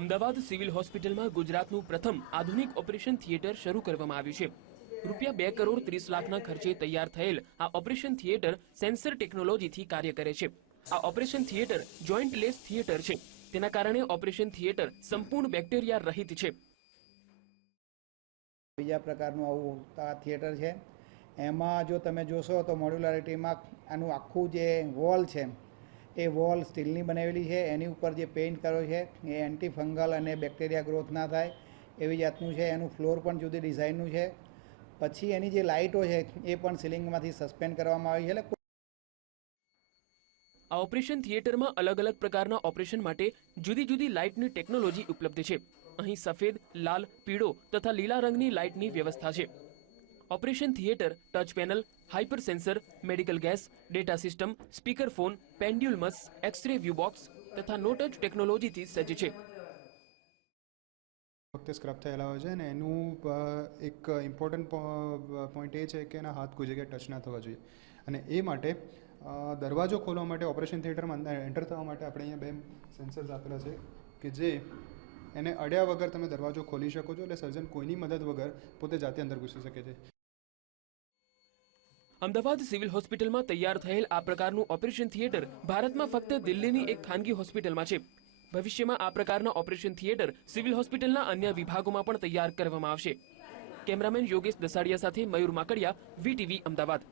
Ahmedabad civil હોસ્પિટલમાં ગુજરાતનું પ્રથમ આધુનિક ઓપરેશન થિયેટર શરૂ કરવામાં આવ્યું છે। રૂપિયા 2 કરોડ 30 લાખના ખર્ચે તૈયાર થયેલ આ ઓપરેશન થિયેટર સેન્સર ટેકનોલોજીથી કાર્ય કરે છે। આ operation theatre jointless theatre છે, તેના કારણે ઓપરેશન થિયેટર સંપૂર્ણ બેક્ટેરિયા રહિત છે। બીજા પ્રકારનું આવું થિયેટર છે, એમાં જો તમે જોશો તો મોડ્યુલારિટીમાં આનું આખું જે વોલ છે એ વોલ સ્ટીલની બનાવેલી છે। એની ઉપર જે પેઇન્ટ કર્યો છે એ એન્ટી ફંગલ અને બેક્ટેરિયા ગ્રોથ ના થાય એવી જાતનું છે। એનું ફ્લોર પણ જુદી ડિઝાઇનનું છે। પછી એની જે લાઇટો છે એ પણ સીલિંગમાંથી સસ્પેન્ડ કરવામાં આવી છે। આ ઓપરેશન થિયેટરમાં અલગ અલગ પ્રકારના ઓપરેશન માટે જુદી જુદી લાઇટની ટેકનોલોજી ઉપલબ્ધ છે। અહીં સફેદ, લાલ, પીળો તથા લીલા રંગની લાઇટની વ્યવસ્થા છે। Operation theatre touch panel, hyper sensor, medical gas, data system, speaker phone, pendulums, x-ray view box તથા નો ટચ ટેકનોલોજીથી સજ્જ છે। વખતે સ્ક્રબ થયેલા હોય છે અને એનું એક ઇમ્પોર્ટન્ટ પોઈન્ટ એ છે કે એના હાથ કોઈ જગ્યાએ ટચ ના થવા જોઈએ અને એ માટે દરવાજો ખોલવા માટે ઓપરેશન થિયેટરમાં એન્ટર થવા માટે આપણે અહીંયા 2 સેન્સર્સ આપેલા છે કે જે એને અડ્યા વગર તમે દરવાજો ખોલી શકો છો, એટલે સર્જન કોઈની મદદ વગર પોતે જાતે અંદર ઘૂસી શકે છે। અમદાવાદ સિવિલ હોસ્પિટલમાં તૈયાર થયેલ આ પ્રકારનું ઓપરેશન થિયેટર ભારતમાં ફક્ત દિલ્હીની એક ખાનગી હોસ્પિટલમાં છે। ભવિષ્યમાં આ પ્રકારના ઓપરેશન થિયેટર સિવિલ હોસ્પિટલના અન્ય વિભાગોમાં પણ તૈયાર કરવામાં આવશે। કેમેરામેન યોગેશ દસાડિયા સાથે મયુર માકડિયા, VTV અમદાવાદ।